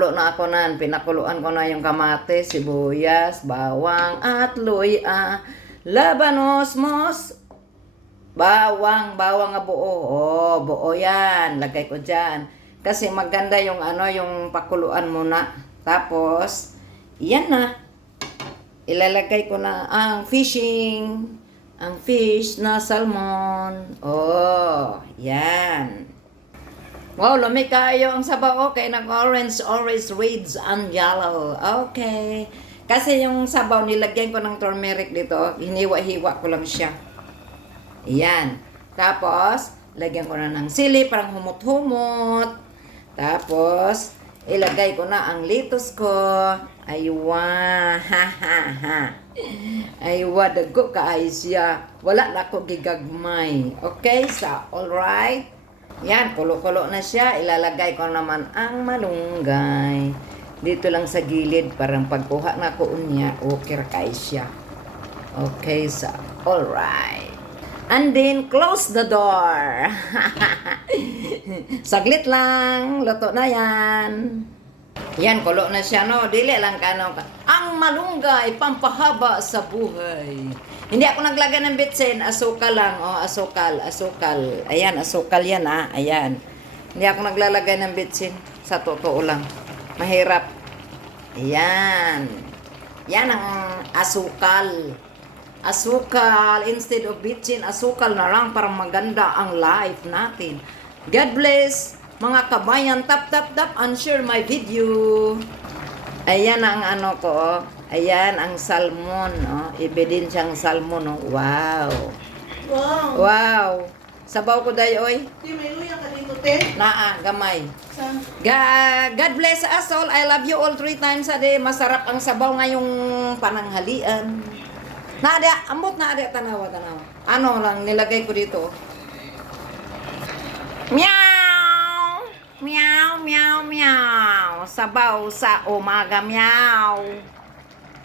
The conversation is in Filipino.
Kulo na ako nan, pinakuluan ko na yung kamatis, sibuyas, bawang at luya. Labanos, mos, bawang nga buo. Oh, buo yan. Lagay ko dyan. Kasi maganda yung yung pakuluan muna. Tapos, yan na. Ilalagay ko na ang fish na salmon. Oh, yan. Wow, lumi kayo ang sabaw. Okay, nag-orange, reds, and yellow. Okay. Kasi yung sabaw, nilagyan ko ng turmeric dito. Hiniwa-hiwa ko lang siya. Ayan. Tapos, lagyan ko na ng sili, parang humot-humot. Tapos, ilagay ko na ang litos ko. Aywa. Ha, ha, ha. Aywa, dago ka ay siya. Wala na ako gigagmay. Okay, so, alright. Yan, kulo-kulo na siya. Ilalagay ko naman ang malunggay. Dito lang sa gilid, parang pagkuha na ko unya, okay kay siya. Okay, so, alright. And then, close the door. Saglit lang, luto na yan. Yan, kulo na siya, no? Dili lang ka, no? Ang malunggay, pampahaba sa buhay. Hindi ako naglagay ng bitsin, asukal lang. Oh, asukal. Ayan, asukal yan, Ayan. Hindi ako naglalagay ng bitsin. Sa totoo lang. Mahirap. Ayan. Yan ang asukal. Asukal. Instead of bitsin, asukal na lang para maganda ang life natin. God bless, mga kabayan. Tap, and share my video. Ayan ang ko, Ayan ang salmon, Ebidensyang salmon, Wow. Wow. Sabaw ko day, oy. Di, may luya ka dito, te. Naa, gamay. Saan? God bless us all. I love you all 3 times a day. Masarap ang sabaw ngayong pananghalian. Ambot na ada, tanawa. Ano lang, nilagay ko dito. Meow! Meow, meow, meow. Sabaw sa umaga, meow.